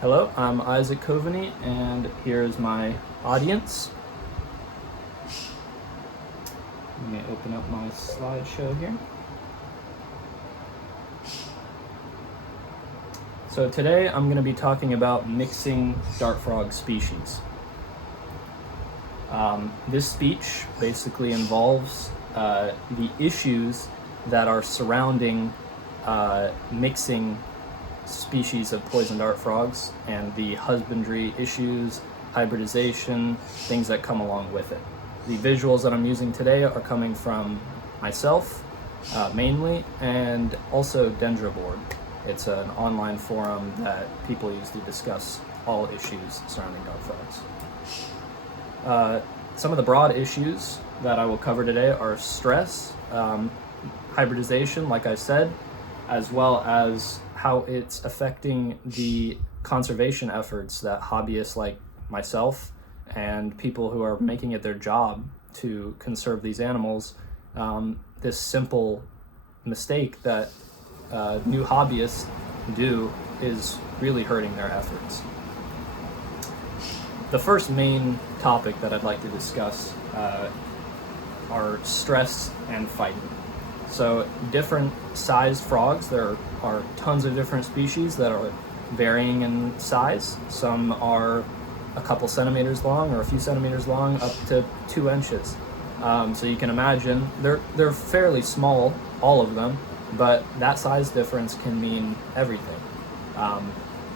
Hello, I'm Isaac Coveney, and here's my audience. Let me open up my slideshow here. So today I'm going to be talking about mixing dart frog species. This speech basically involves the issues that are surrounding mixing species of poison dart frogs and the husbandry issues, hybridization, things that come along with it. The visuals that I'm using today are coming from myself mainly, and also Dendroboard. It's an online forum that people use to discuss all issues surrounding dart frogs. Some of the broad issues that I will cover today are stress, hybridization, like I said, as well as how it's affecting the conservation efforts that hobbyists like myself and people who are making it their job to conserve these animals, this simple mistake that new hobbyists do is really hurting their efforts. The first main topic that I'd like to discuss are stress and fighting. So different sized frogs, there are tons of different species that are varying in size. Some are a couple centimeters long or a few centimeters long, up to 2 inches. So you can imagine they're fairly small, all of them, but that size difference can mean everything.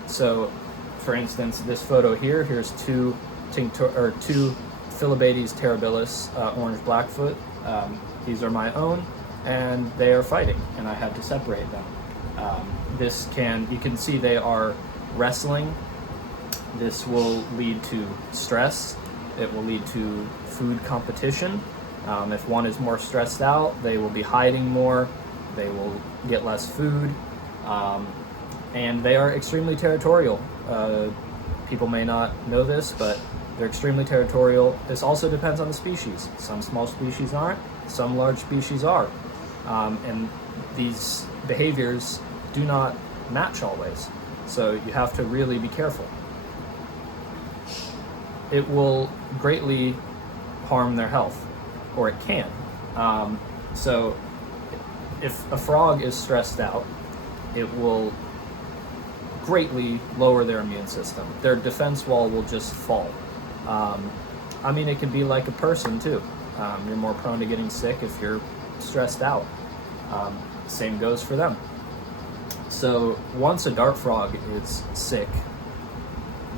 So for instance, this photo here's two Philobades terribilis orange blackfoot. These are my own, and they are fighting, and I had to separate them. You can see they are wrestling. This will lead to stress. It will lead to food competition. If one is more stressed out, they will be hiding more. They will get less food. And they are extremely territorial. People may not know this, but they're extremely territorial. This also depends on the species. Some small species aren't, some large species are. And these behaviors do not match always. So you have to really be careful. It will greatly harm their health, or it can. So if a frog is stressed out, it will greatly lower their immune system. Their defense wall will just fall. It can be like a person too. You're more prone to getting sick if you're stressed out. Same goes for them. So once a dart frog is sick,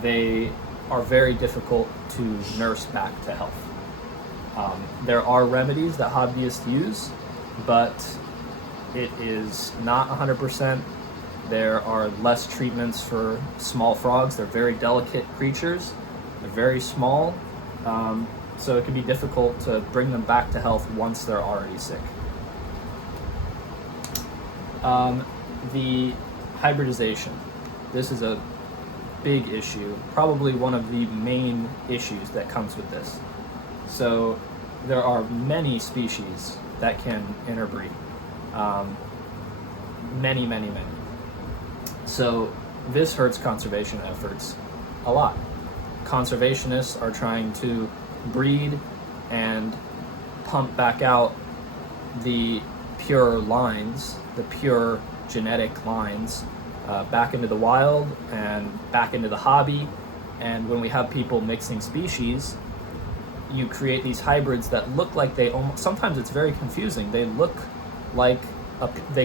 they are very difficult to nurse back to health. There are remedies that hobbyists use, but it is not 100%. There are less treatments for small frogs. They're very delicate creatures. They're very small, so it can be difficult to bring them back to health once they're already sick. The hybridization. This is a big issue, probably one of the main issues that comes with this. So there are many species that can interbreed. Many. So this hurts conservation efforts a lot. Conservationists are trying to breed and pump back out the pure lines, the pure genetic lines, back into the wild and back into the hobby. And when we have people mixing species, you create these hybrids that look like sometimes it's very confusing. They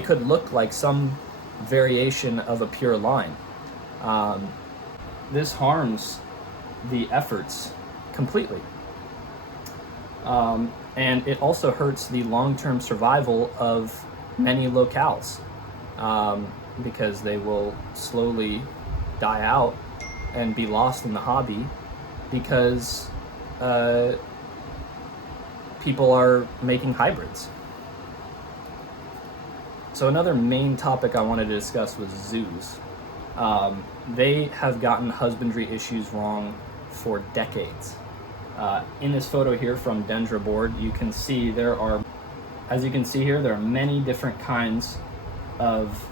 could look like some variation of a pure line. This harms the efforts completely. And it also hurts the long-term survival of many locales, because they will slowly die out and be lost in the hobby because people are making hybrids. So another main topic I wanted to discuss was zoos. They have gotten husbandry issues wrong for decades. In this photo here from Dendroboard, you can see there are many different kinds of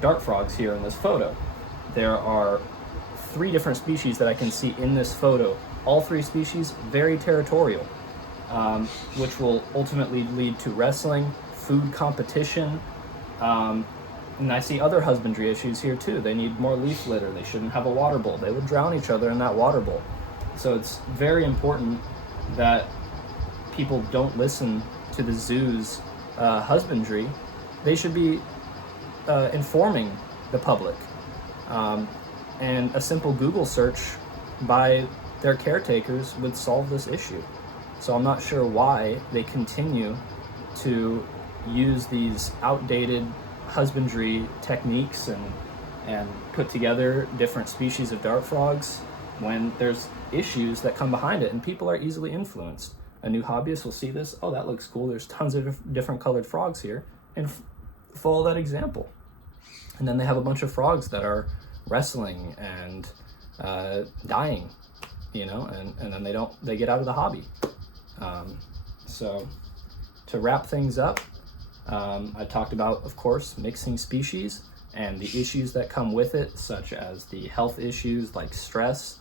dart frogs here in this photo. there are 3 different species that I can see in this photo. All 3 species very territorial, which will ultimately lead to wrestling, food competition, and I see other husbandry issues here too. They need more leaf litter. They shouldn't have a water bowl. They would drown each other in that water bowl. So it's very important that people don't listen to the zoo's husbandry. They should be informing the public. And a simple Google search by their caretakers would solve this issue. So I'm not sure why they continue to use these outdated husbandry techniques and put together different species of dart frogs when there's issues that come behind it, and people are easily influenced. A new hobbyist will see this, oh, that looks cool, there's tons of different colored frogs here, and follow that example. And then they have a bunch of frogs that are wrestling and dying, and then they get out of the hobby. So to wrap things up, I talked about, of course, mixing species and the issues that come with it, such as the health issues like stress,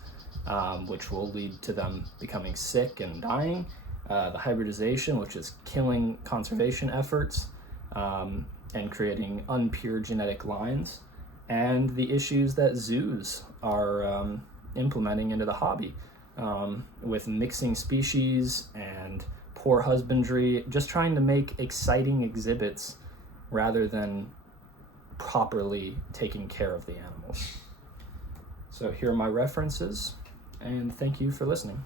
which will lead to them becoming sick and dying, the hybridization, which is killing conservation efforts and creating unpure genetic lines, and the issues that zoos are implementing into the hobby with mixing species and poor husbandry, just trying to make exciting exhibits rather than properly taking care of the animals. So here are my references, and thank you for listening.